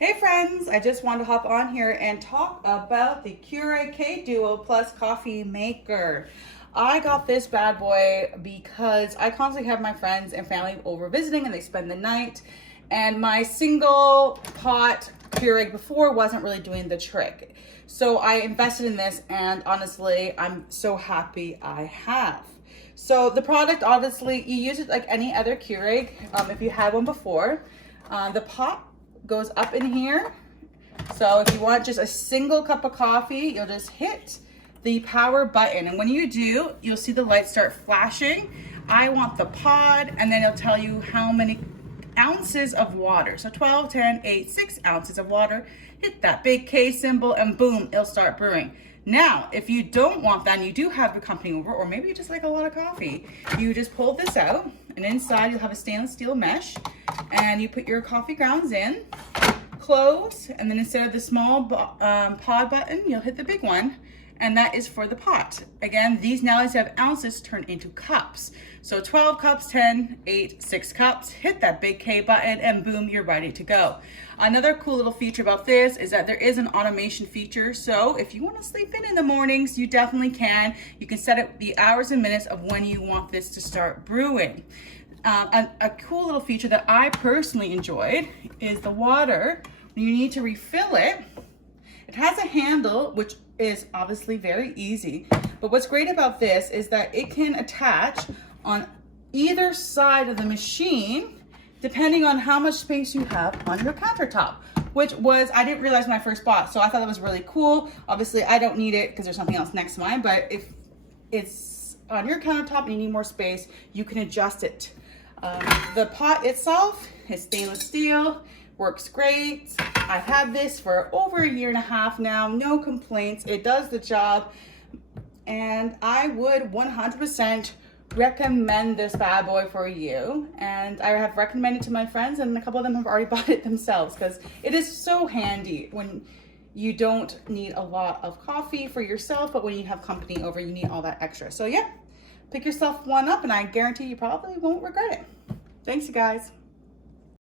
Hey friends, I just wanted to hop on here and talk about the Keurig K-Duo Plus coffee maker. I got this bad boy because I constantly have my friends and family over visiting and they spend the night, and my single pot Keurig before wasn't really doing the trick. So I invested in this, and honestly, I'm so happy I have. So the product, obviously, you use it like any other Keurig if you had one before. The pot goes up in here. So if you want just a single cup of coffee, you'll just hit the power button. And when you do, you'll see the lights start flashing. I want the pod, and then it'll tell you how many ounces of water. So 12, 10, 8, 6 ounces of water. Hit that big K symbol and boom, it'll start brewing. Now, if you don't want that and you do have your company over, or maybe you just like a lot of coffee, you just pull this out, and inside you'll have a stainless steel mesh, and you put your coffee grounds in, close, and then instead of the small pod button, you'll hit the big one, and that is for the pot. Again, these now instead of ounces turn into cups. So 12 cups, 10, 8, 6 cups, hit that big K button, and boom, you're ready to go. Another cool little feature about this is that there is an automation feature. So if you want to sleep in the mornings, you definitely can. You can set up the hours and minutes of when you want this to start brewing. A cool little feature that I personally enjoyed is the water. When you need to refill it, it has a handle, which is obviously very easy. But what's great about this is that it can attach on either side of the machine, depending on how much space you have on your countertop, which was, I didn't realize when I first bought, so I thought that was really cool. Obviously, I don't need it because there's something else next to mine, but if it's on your countertop and you need more space, you can adjust it. The pot itself is stainless steel, works great. I've had this for over a year and a half now, no complaints. It does the job, and I would 100% recommend this bad boy for you. And I have recommended it to my friends, and a couple of them have already bought it themselves because it is so handy when you don't need a lot of coffee for yourself, but when you have company over, you need all that extra. So yeah, pick yourself one up, and I guarantee you probably won't regret it. Thanks, you guys.